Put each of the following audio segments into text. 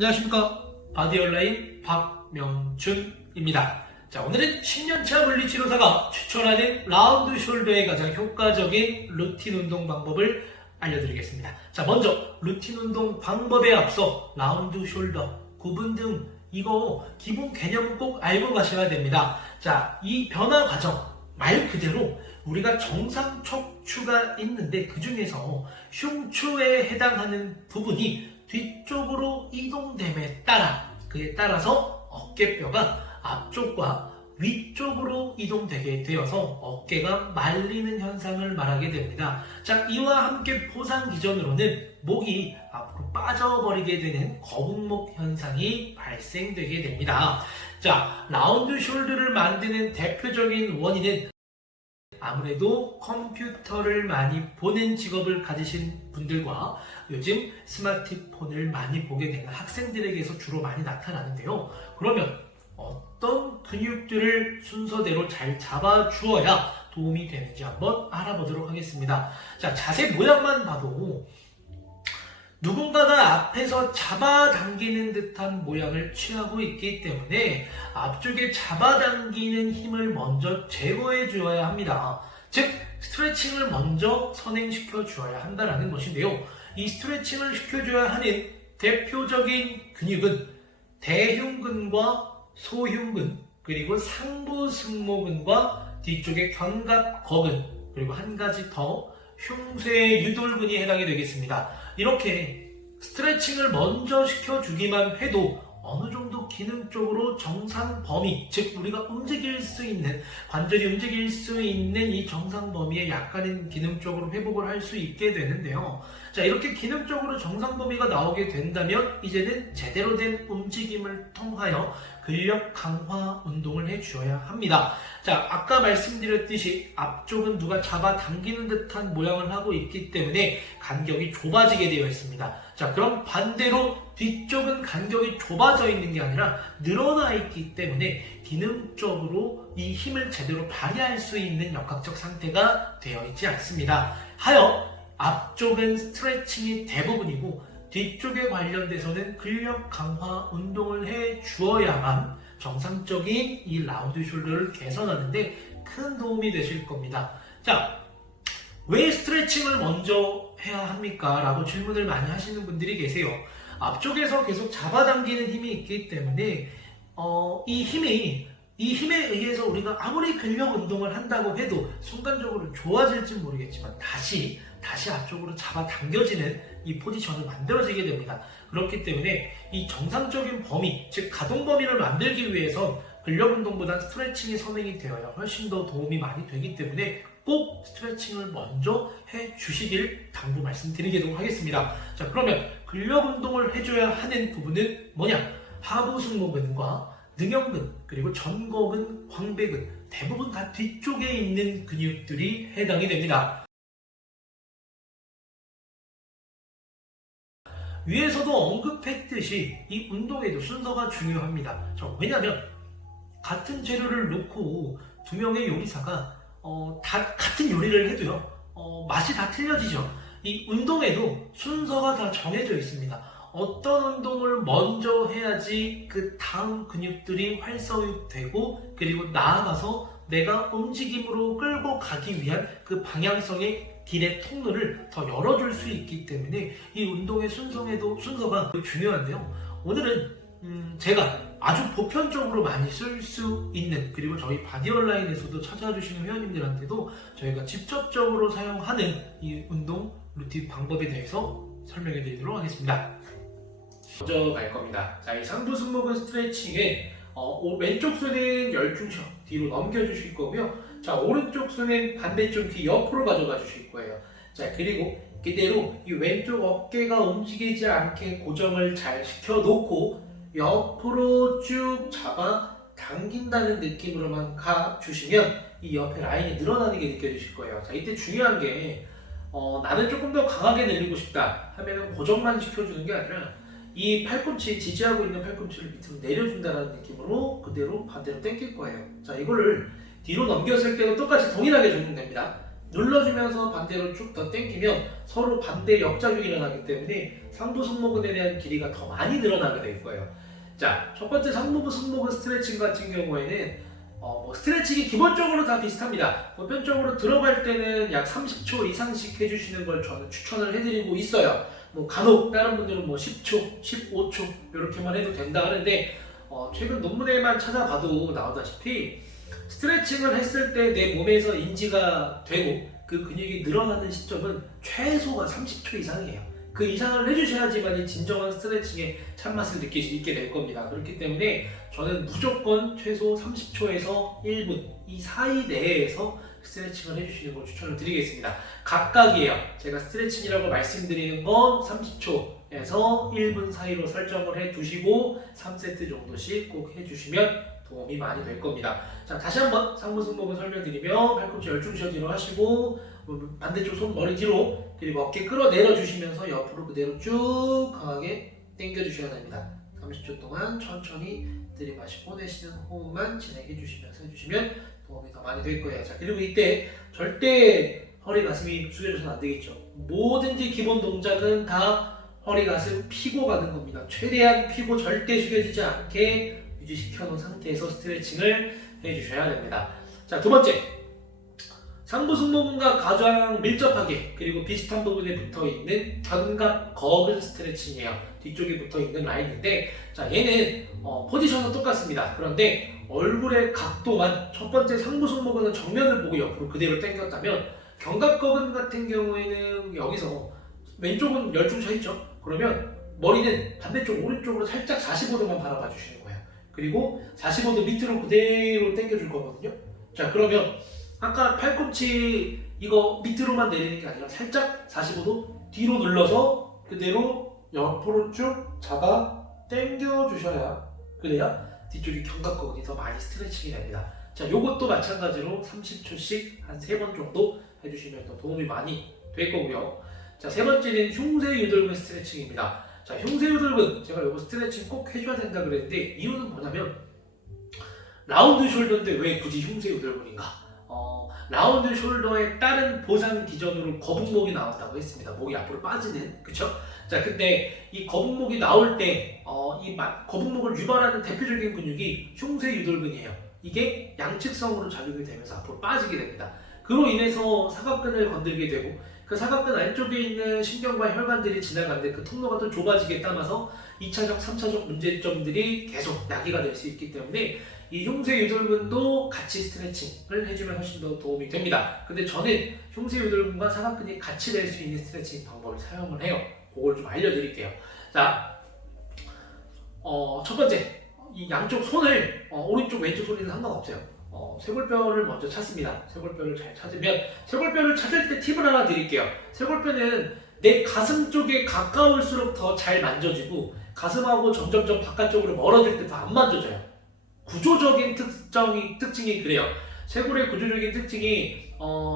안녕하십니까, 바디온라인 박명준입니다. 자, 오늘은 10년차 물리치료사가 추천하는 라운드 숄더의 가장 효과적인 루틴 운동 방법을 알려드리겠습니다. 자, 먼저 루틴 운동 방법에 앞서 라운드 숄더, 구분 등 이거 기본 개념은 꼭 알고 가셔야 됩니다. 자, 이 변화 과정 말 그대로 우리가 정상 척추가 있는데 그 중에서 흉추에 해당하는 부분이 뒤쪽으로 이동됨에 따라, 그에 따라서 어깨뼈가 앞쪽과 위쪽으로 이동되게 되어서 어깨가 말리는 현상을 말하게 됩니다. 자, 이와 함께 보상 기전으로는 목이 앞으로 빠져버리게 되는 거북목 현상이 발생되게 됩니다. 자, 라운드 숄더를 만드는 대표적인 원인은 아무래도 컴퓨터를 많이 보는 직업을 가지신 분들과 요즘 스마트폰을 많이 보게 되는 학생들에게서 주로 많이 나타나는데요. 그러면 어떤 근육들을 순서대로 잘 잡아주어야 도움이 되는지 한번 알아보도록 하겠습니다. 자, 자세 모양만 봐도 누군가가 앞에서 잡아당기는 듯한 모양을 취하고 있기 때문에 앞쪽에 잡아당기는 힘을 먼저 제거해 주어야 합니다. 즉, 스트레칭을 먼저 선행시켜 주어야 한다는 것인데요. 이 스트레칭을 시켜줘야 하는 대표적인 근육은 대흉근과 소흉근, 그리고 상부 승모근과 뒤쪽의 견갑거근, 그리고 한 가지 더 흉쇄 유돌근이 해당이 되겠습니다. 이렇게 스트레칭을 먼저 시켜주기만 해도 어느 정도 기능적으로 정상 범위, 즉 우리가 움직일 수 있는, 관절이 움직일 수 있는 이 정상 범위에 약간은 기능적으로 회복을 할 수 있게 되는데요. 자, 이렇게 기능적으로 정상 범위가 나오게 된다면 이제는 제대로 된 움직임을 통하여 근력 강화 운동을 해주어야 합니다. 자, 아까 말씀드렸듯이 앞쪽은 누가 잡아당기는 듯한 모양을 하고 있기 때문에 간격이 좁아지게 되어 있습니다. 자, 그럼 반대로 뒤쪽은 간격이 좁아져 있는 게 아니라 늘어나 있기 때문에 기능적으로 이 힘을 제대로 발휘할 수 있는 역학적 상태가 되어 있지 않습니다. 하여 앞쪽은 스트레칭이 대부분이고 뒤쪽에 관련돼서는 근력 강화 운동을 해 주어야만 정상적인 이 라운드 숄더를 개선하는데 큰 도움이 되실 겁니다. 자, 왜 스트레칭을 먼저 해야 합니까? 라고 질문을 많이 하시는 분들이 계세요. 앞쪽에서 계속 잡아당기는 힘이 있기 때문에 이 힘에 의해서 우리가 아무리 근력 운동을 한다고 해도 순간적으로 좋아질지 모르겠지만 다시 앞쪽으로 잡아당겨지는 이 포지션이 만들어지게 됩니다. 그렇기 때문에 이 정상적인 범위, 즉 가동 범위를 만들기 위해선 근력 운동보다 스트레칭이 선행이 되어야 훨씬 더 도움이 많이 되기 때문에 꼭 스트레칭을 먼저 해주시길 당부 말씀드리도록 하겠습니다. 자, 그러면 근력 운동을 해줘야 하는 부분은 뭐냐? 하부 승모근과 능형근, 그리고 전거근, 광배근, 대부분 다 뒤쪽에 있는 근육들이 해당이 됩니다. 위에서도 언급했듯이 이 운동에도 순서가 중요합니다. 왜냐하면 같은 재료를 놓고 두 명의 요리사가 다 같은 요리를 해도요, 맛이 다 틀려지죠. 이 운동에도 순서가 다 정해져 있습니다. 어떤 운동을 먼저 해야지 그 다음 근육들이 활성화되고 그리고 나아가서 내가 움직임으로 끌고 가기 위한 그 방향성의 길의 통로를 더 열어줄 수 있기 때문에 이 운동의 순서가 중요한데요. 오늘은 제가 아주 보편적으로 많이 쓸 수 있는, 그리고 저희 바디온라인에서도 찾아주시는 회원님들한테도 저희가 직접적으로 사용하는 이 운동 루틴 방법에 대해서 설명해 드리도록 하겠습니다. 먼저 갈 겁니다. 자, 이 상부 승모근 스트레칭은 왼쪽 손은 열중셔 뒤로 넘겨주실 거고요. 자, 오른쪽 손은 반대쪽 귀 옆으로 가져가 주실 거예요. 자, 그리고 그대로 이 왼쪽 어깨가 움직이지 않게 고정을 잘 시켜놓고 옆으로 쭉 잡아 당긴다는 느낌으로만 가주시면 이 옆에 라인이 늘어나는 게 느껴지실 거예요. 자, 이때 중요한 게 나는 조금 더 강하게 늘리고 싶다 하면은 고정만 시켜주는 게 아니라 이 팔꿈치, 지지하고 있는 팔꿈치를 밑으로 내려준다는 느낌으로 그대로 반대로 당길 거예요. 자, 이거를 뒤로 넘겼을 때도 똑같이 동일하게 적용됩니다. 눌러주면서 반대로 쭉 더 당기면 서로 반대 역작용이 일어나기 때문에 상부 승모근에 대한 길이가 더 많이 늘어나게 될 거예요. 자, 첫 번째 상부 승모근 스트레칭 같은 경우에는 스트레칭이 기본적으로 다 비슷합니다. 보편적으로 들어갈 때는 약 30초 이상씩 해주시는 걸 저는 추천을 해드리고 있어요. 간혹 다른 분들은 10초, 15초 이렇게만 해도 된다 하는데 최근 논문에만 찾아봐도 나오다시피 스트레칭을 했을 때 내 몸에서 인지가 되고 그 근육이 늘어나는 시점은 최소가 30초 이상이에요. 그 이상을 해주셔야지만 진정한 스트레칭의 참맛을 느낄 수 있게 될 겁니다. 그렇기 때문에 저는 무조건 최소 30초에서 1분 이 사이 내에서 스트레칭을 해주시는 걸 추천을 드리겠습니다. 각각이에요. 제가 스트레칭이라고 말씀드리는 건 30초에서 1분 사이로 설정을 해두시고 3세트 정도씩 꼭 해주시면 도움이 많이 될 겁니다. 자, 다시 한번 상부 승모근 설명드리면 팔꿈치 열중셔 뒤로 하시고 반대쪽 손 머리 뒤로 그리고 어깨 끌어내려 주시면서 옆으로 그대로 쭉 강하게 당겨 주셔야 됩니다. 30초 동안 천천히 들이마시고 내쉬는 호흡만 진행해 주시면서 해주시면 도움이 더 많이 될 거예요. 자, 그리고 이때 절대 허리 가슴이 숙여져서는 안 되겠죠. 뭐든지 기본 동작은 다 허리 가슴 피고 가는 겁니다. 최대한 피고 절대 숙여지지 않게 유지시켜 놓은 상태에서 스트레칭을 해주셔야 됩니다. 자, 두 번째, 상부 승모근과 가장 밀접하게 그리고 비슷한 부분에 붙어있는 견갑 거근 스트레칭이에요. 뒤쪽에 붙어있는 라인인데, 자, 얘는 포지션은 똑같습니다. 그런데 얼굴의 각도만, 첫 번째 상부 승모근은 정면을 보고 옆으로 그대로 당겼다면 견갑 거근 같은 경우에는 여기서 왼쪽은 열중쳐 있죠. 그러면 머리는 반대쪽 오른쪽으로 살짝 45도만 바라봐 주시는 거예요. 그리고 45도 밑으로 그대로 당겨줄 거거든요. 자, 그러면 아까 팔꿈치 이거 밑으로만 내리는 게 아니라 살짝 45도 뒤로 눌러서 그대로 옆으로 쭉 잡아 당겨 주셔야 그래야 뒤쪽이 견갑거근이 더 많이 스트레칭이 됩니다. 자, 요것도 마찬가지로 30초씩 한 3번 정도 해주시면 더 도움이 많이 될 거고요. 자, 세 번째는 흉쇄 유돌근 스트레칭입니다. 자, 흉쇄 유돌근 제가 요거 스트레칭 꼭 해줘야 된다 그랬는데 이유는 뭐냐면 라운드 숄더인데 왜 굳이 흉쇄 유돌근인가? 라운드 숄더의 다른 보상 기전으로 거북목이 나왔다고 했습니다. 목이 앞으로 빠지는, 그쵸? 자, 근데 이 거북목이 나올 때 이 거북목을 유발하는 대표적인 근육이 흉쇄 유돌근이에요. 이게 양측성으로 작용이 되면서 앞으로 빠지게 됩니다. 그로 인해서 사각근을 건들게 되고 그 사각근 안쪽에 있는 신경과 혈관들이 지나가는데 그 통로가 또 좁아지게 따라서 2차적, 3차적 문제점들이 계속 야기가 될 수 있기 때문에 이 흉쇄 유돌근도 같이 스트레칭을 해주면 훨씬 더 도움이 됩니다. 근데 저는 흉쇄 유돌근과 사각근이 같이 될 수 있는 스트레칭 방법을 사용을 해요. 그걸 좀 알려드릴게요. 자, 첫 번째, 이 양쪽 손을 오른쪽 왼쪽 손에는 상관없어요. 쇄골뼈를 먼저 찾습니다. 쇄골뼈를 잘 찾으면 쇄골뼈를 찾을 때 팁을 하나 드릴게요. 쇄골뼈는 내 가슴 쪽에 가까울수록 더 잘 만져지고 가슴하고 점점점 바깥쪽으로 멀어질 때 더 안 만져져요. 구조적인 특징이 그래요. 쇄골의 구조적인 특징이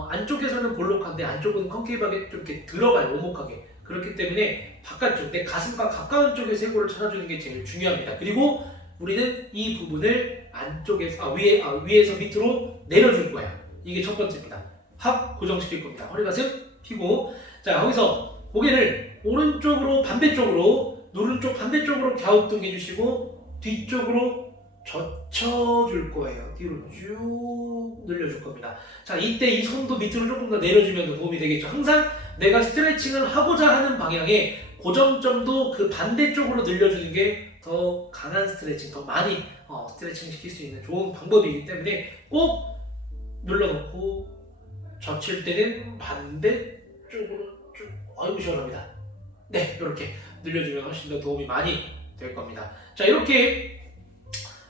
안쪽에서는 볼록한데 안쪽은 컨케이브하게 좀 이렇게 들어가요. 오목하게. 그렇기 때문에 바깥쪽, 내 가슴과 가까운 쪽의 쇄골을 찾아주는 게 제일 중요합니다. 그리고 우리는 이 부분을 안쪽에서 위에서 밑으로 내려줄 거예요. 이게 첫 번째입니다. 확 고정시킬 겁니다. 허리 가슴 펴고, 자, 여기서 고개를 오른쪽으로 반대쪽으로 누른 반대쪽으로 갸우뚱 해주시고 뒤쪽으로 젖혀줄 거예요. 뒤로 쭉 늘려줄 겁니다. 자, 이때 이 손도 밑으로 조금 더 내려주면 더 도움이 되겠죠. 항상 내가 스트레칭을 하고자 하는 방향의 고정점도 그 반대쪽으로 늘려주는 게 더 강한 스트레칭, 더 많이 스트레칭 시킬 수 있는 좋은 방법이기 때문에 꼭 눌러놓고 젖힐 때는 반대쪽으로 쭉, 아이고 시원합니다. 네, 이렇게 늘려주면 훨씬 더 도움이 많이 될 겁니다. 자, 이렇게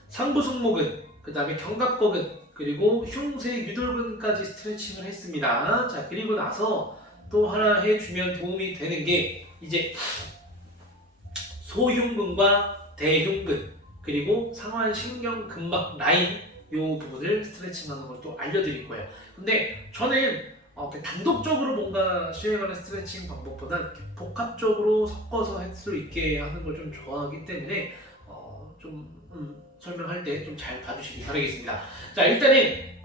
상부 승모근, 그 다음에 견갑거근, 그리고 흉쇄 유돌근까지 스트레칭을 했습니다. 자, 그리고 나서 또 하나 해주면 도움이 되는 게 이제 소흉근과 대흉근, 그리고 상완신경 근막 라인 이 부분을 스트레칭하는 걸 또 알려드릴 거예요. 근데 저는 단독적으로 뭔가 수행하는 스트레칭 방법보다 복합적으로 섞어서 할 수 있게 하는 걸 좀 좋아하기 때문에 설명할 때 좀 잘 봐주시기 바라겠습니다. 자, 일단은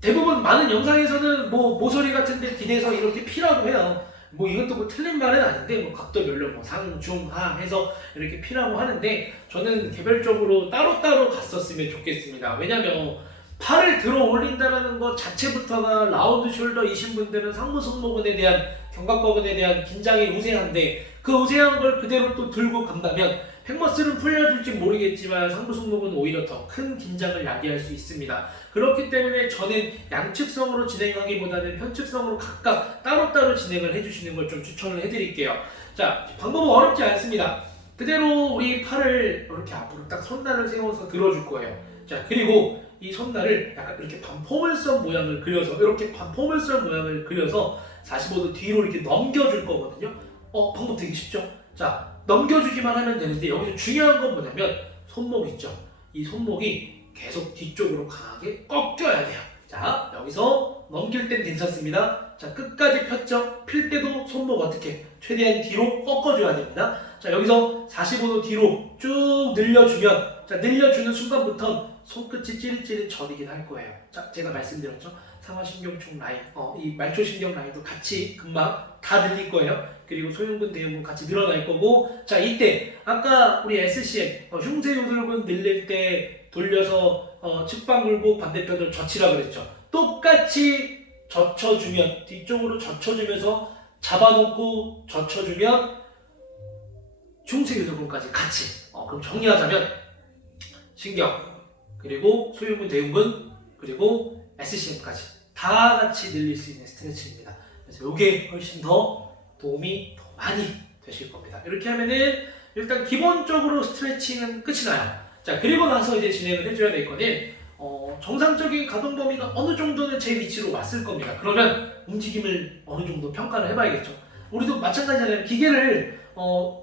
대부분 많은 영상에서는 뭐 모서리 같은데 기대서 이렇게 피라고 해요. 뭐 이것도 뭐 틀린 말은 아닌데 뭐 각도별로 뭐 상, 중, 하 해서 이렇게 피라고 하는데 저는 개별적으로 따로따로 갔었으면 좋겠습니다. 왜냐면 팔을 들어 올린다는 것 자체부터가 라운드 숄더이신 분들은 상부 승모근에 대한 견갑거근에 대한 긴장이 우세한데 그 우세한 걸 그대로 또 들고 간다면 백머슬은 풀려줄지 모르겠지만 상부 승모근은 오히려 더 큰 긴장을 야기할 수 있습니다. 그렇기 때문에 저는 양측성으로 진행하기보다는 편측성으로 각각 따로따로 진행을 해주시는 걸 좀 추천을 해드릴게요. 자, 방법은 어렵지 않습니다. 그대로 우리 팔을 이렇게 앞으로 딱 손날을 세워서 들어줄 거예요. 자, 그리고 이 손날을 약간 이렇게 반포물선 모양을 그려서 이렇게 반포물선 모양을 그려서 45도 뒤로 이렇게 넘겨줄 거거든요. 방법 되게 쉽죠? 자, 넘겨주기만 하면 되는데 여기서 중요한 건 뭐냐면 손목 있죠? 이 손목이 계속 뒤쪽으로 강하게 꺾여야 돼요. 자, 여기서 넘길 땐 괜찮습니다. 자, 끝까지 폈죠? 필 때도 손목 어떻게? 최대한 뒤로 꺾어줘야 됩니다. 자, 여기서 45도 뒤로 쭉 늘려주면 자, 늘려주는 순간부터 손끝이 찌릿찌릿 저리긴 할 거예요. 자, 제가 말씀드렸죠? 상하신경총 라인, 이 말초신경 라인도 같이 금방 다 늘릴 거예요. 그리고 소흉근, 대흉근 같이 늘어날 거고 자, 이때 아까 우리 SCM 흉쇄요들근 늘릴 때 돌려서 측방굴곡 반대편을 젖히라 그랬죠. 똑같이 젖혀주면 뒤쪽으로 젖혀주면서 잡아놓고 젖혀주면 흉쇄요들근까지 같이 그럼 정리하자면 신경 그리고 소흉근, 대흉근 그리고 SCM까지 다 같이 늘릴 수 있는 스트레칭입니다. 그래서 이게 훨씬 더 도움이 더 많이 되실 겁니다. 이렇게 하면은 일단 기본적으로 스트레칭은 끝이 나요. 자, 그리고 나서 이제 진행을 해줘야 될 거는 정상적인 가동 범위가 어느 정도는 제 위치로 왔을 겁니다. 그러면 움직임을 어느 정도 평가를 해봐야겠죠. 우리도 마찬가지잖아요. 기계를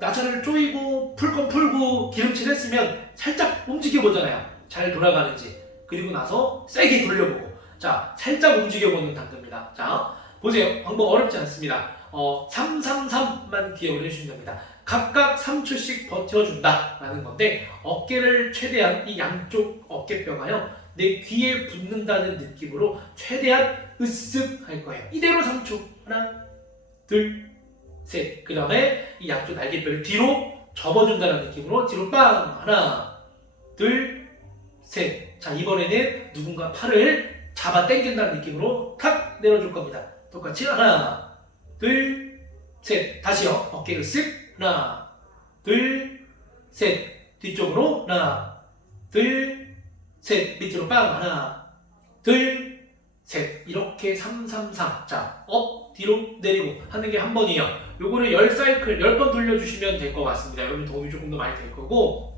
나사를 조이고 풀 건 풀고 기름칠 했으면 살짝 움직여보잖아요. 잘 돌아가는지. 그리고 나서 세게 돌려보고 자, 살짝 움직여보는 단계입니다. 자, 보세요. 방법 어렵지 않습니다. 333만 기억을 해주시면 됩니다. 각각 3초씩 버텨준다 라는 건데 어깨를 최대한 이 양쪽 어깨뼈가요 내 귀에 붙는다는 느낌으로 최대한 으쓱 할 거예요. 이대로 3초 하나 둘 셋 그 다음에 이 양쪽 날개뼈를 뒤로 접어준다는 느낌으로 뒤로 빵 하나 둘 셋 자, 이번에는 누군가 팔을 잡아 당긴다는 느낌으로 탁 내려줄 겁니다. 똑같이 하나 둘 셋 다시요. 어깨 으쓱 하나 둘 셋 뒤쪽으로 하나 둘 셋 밑으로 빵 하나 둘 셋 이렇게 333 자, 업 뒤로 내리고 하는 게 한 번이에요. 요거를 10사이클 10번 돌려주시면 될 것 같습니다. 여러분 도움이 조금 더 많이 될 거고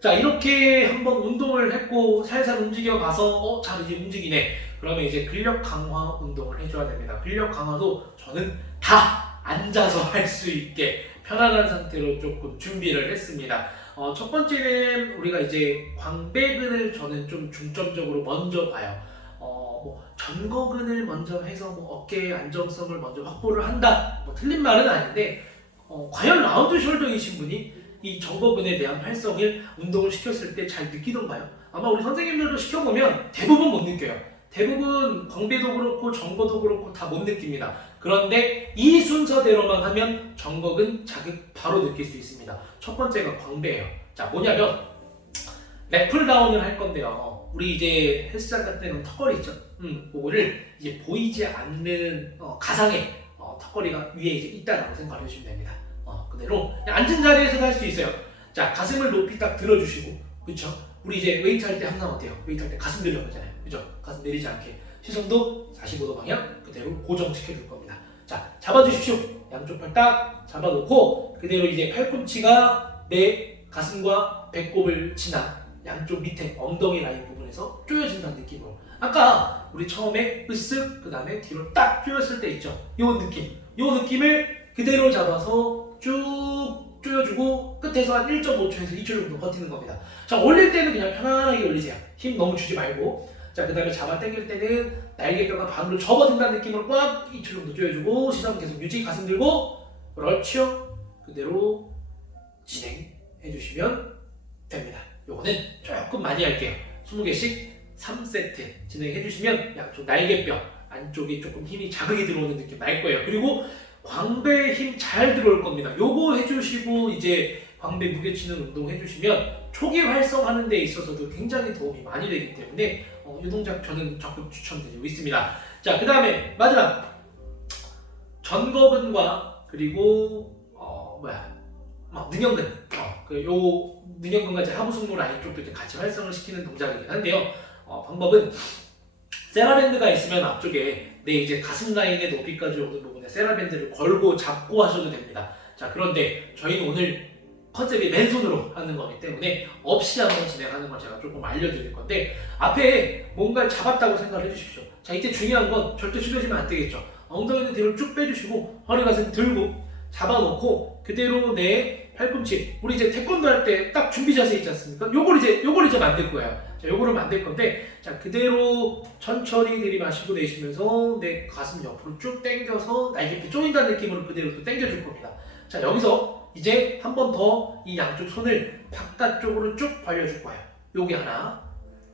자, 이렇게 한번 운동을 했고 살살 움직여가서 잘 이제 움직이네. 그러면 이제 근력 강화 운동을 해줘야 됩니다. 근력 강화도 저는 다 앉아서 할 수 있게 편안한 상태로 조금 준비를 했습니다. 첫 번째는 우리가 이제 광배근을 저는 좀 중점적으로 먼저 봐요. 뭐 전거근을 먼저 해서 뭐 어깨의 안정성을 먼저 확보를 한다. 뭐 틀린 말은 아닌데 과연 라운드 숄더이신 분이 이 전거근에 대한 활성을 운동을 시켰을 때 잘 느끼던가요? 아마 우리 선생님들도 시켜보면 대부분 못 느껴요. 대부분 광배도 그렇고 전거도 그렇고 다 못 느낍니다. 그런데 이 순서대로만 하면 전거근 자극 바로 느낄 수 있습니다. 첫 번째가 광배예요. 자, 뭐냐면 랩풀다운을 할 건데요. 우리 이제 헬스장 같은 데는 턱걸이 있죠? 그거를 이제 보이지 않는 가상의 턱걸이가 위에 이제 있다라고 생각해 주시면 됩니다. 그대로 앉은 자리에서도 할 수 있어요. 자, 가슴을 높이 딱 들어주시고, 그쵸? 우리 이제 웨이트 할 때 항상 어때요? 웨이트 할 때 가슴 들려보잖아요. 그죠? 가슴 내리지 않게. 시선도 45도 방향 그대로 고정시켜 줄 겁니다. 자, 잡아주십시오. 양쪽 팔 딱 잡아놓고, 그대로 이제 팔꿈치가 내 가슴과 배꼽을 지나 양쪽 밑에 엉덩이 라인 부분에서 조여진다는 느낌으로. 아까 우리 처음에 으쓱, 그 다음에 뒤로 딱 조였을 때 있죠? 요 느낌. 요 느낌을 그대로 잡아서 쭉 조여주고 끝에서 한 1.5초에서 2초 정도 버티는 겁니다. 자, 올릴 때는 그냥 편안하게 올리세요. 힘 너무 주지 말고. 자, 그 다음에 잡아 당길 때는 날개뼈가 반으로 접어든다는 느낌으로 꽉 2초 정도 조여주고 시선 계속 유지, 가슴 들고 그렇죠. 그대로 진행해 주시면 됩니다. 요거는 조금 많이 할게요. 20개씩 3세트 진행해 주시면 양쪽 날개뼈 안쪽에 조금 힘이 자극이 들어오는 느낌 날 거예요. 그리고 광배에 힘 잘 들어올 겁니다. 요거 해주시고 이제 광배 무게치는 운동 해주시면 초기 활성하는 데 있어서도 굉장히 도움이 많이 되기 때문에 이 동작 저는 적극 추천드리고 있습니다. 자, 그 다음에 마지막 전거근과 그리고 능형근 요 능형근과 하부 승모 라인 쪽도 이제 같이 활성을 시키는 동작이긴 한데요. 방법은 세라밴드가 있으면 앞쪽에 내 이제 가슴 라인의 높이까지 오는 부분에 세라밴드를 걸고 잡고 하셔도 됩니다. 자, 그런데 저희는 오늘 컨셉이 맨손으로 하는 거기 때문에 없이 한번 진행하는 걸 제가 조금 알려드릴 건데 앞에 뭔가를 잡았다고 생각을 해주십시오. 자, 이때 중요한 건 절대 숙여지면 안 되겠죠. 엉덩이는 뒤로 쭉 빼주시고 허리 가슴 들고 잡아놓고 그대로 내 팔꿈치, 우리 이제 태권도 할 때 딱 준비 자세 있지 않습니까? 요걸 이제 만들 거예요. 자, 요거를 만들 건데, 자, 그대로 천천히 들이마시고 내쉬면서 내 가슴 옆으로 쭉 당겨서 날개뼈 조인다는 느낌으로 그대로 또 당겨줄 겁니다. 자, 여기서 이제 한 번 더 이 양쪽 손을 바깥쪽으로 쭉 벌려줄 거예요. 요게 하나.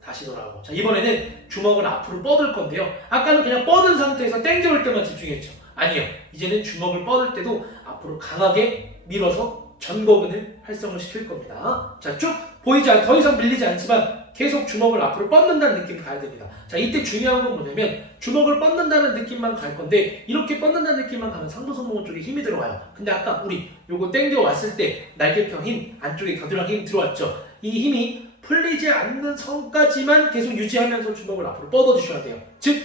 다시 돌아오고. 자, 이번에는 주먹을 앞으로 뻗을 건데요. 아까는 그냥 뻗은 상태에서 당겨올 때만 집중했죠. 아니요. 이제는 주먹을 뻗을 때도 앞으로 강하게 밀어서 전거근을 활성을 시킬 겁니다. 자, 쭉 보이지 않, 더 이상 밀리지 않지만 계속 주먹을 앞으로 뻗는다는 느낌 가야 됩니다. 자, 이때 중요한 건 뭐냐면 주먹을 뻗는다는 느낌만 갈 건데 이렇게 뻗는다는 느낌만 가면 상부 손목 쪽에 힘이 들어와요. 근데 아까 우리 요거 당겨 왔을 때 날개뼈 힘, 안쪽에 겨드랑이 힘 들어왔죠. 이 힘이 풀리지 않는 선까지만 계속 유지하면서 주먹을 앞으로 뻗어주셔야 돼요. 즉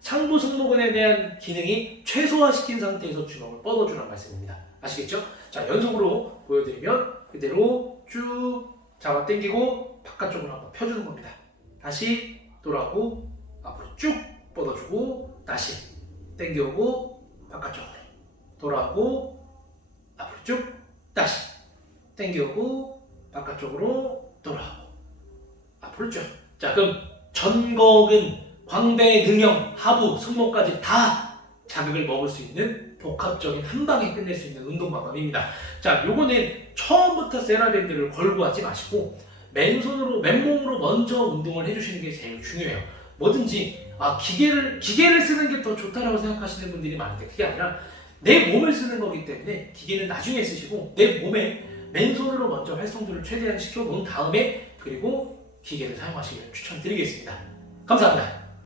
상부 승모근에 대한 기능이 최소화시킨 상태에서 주먹을 뻗어주란 말씀입니다. 아시겠죠? 자, 연속으로 보여드리면 그대로 쭉 잡아 당기고 바깥쪽으로 한번 펴주는 겁니다. 다시 돌아오고 앞으로 쭉 뻗어주고 다시 당겨오고 바깥쪽으로 돌아오고 앞으로 쭉 다시 당겨오고 바깥쪽으로 돌아오고 앞으로 쭉. 자, 그럼 전거근, 광배, 능형, 하부, 승모까지 다 자극을 먹을 수 있는 복합적인 한 방에 끝낼 수 있는 운동 방법입니다. 자, 요거는 처음부터 세라밴드를 걸고 하지 마시고 맨손으로, 맨몸으로 먼저 운동을 해주시는 게 제일 중요해요. 뭐든지 기계를 쓰는 게 더 좋다라고 생각하시는 분들이 많은데 그게 아니라 내 몸을 쓰는 거기 때문에 기계는 나중에 쓰시고 내 몸에 맨손으로 먼저 활성도를 최대한 시켜놓은 다음에 그리고 기계를 사용하시길 추천드리겠습니다. 감사합니다.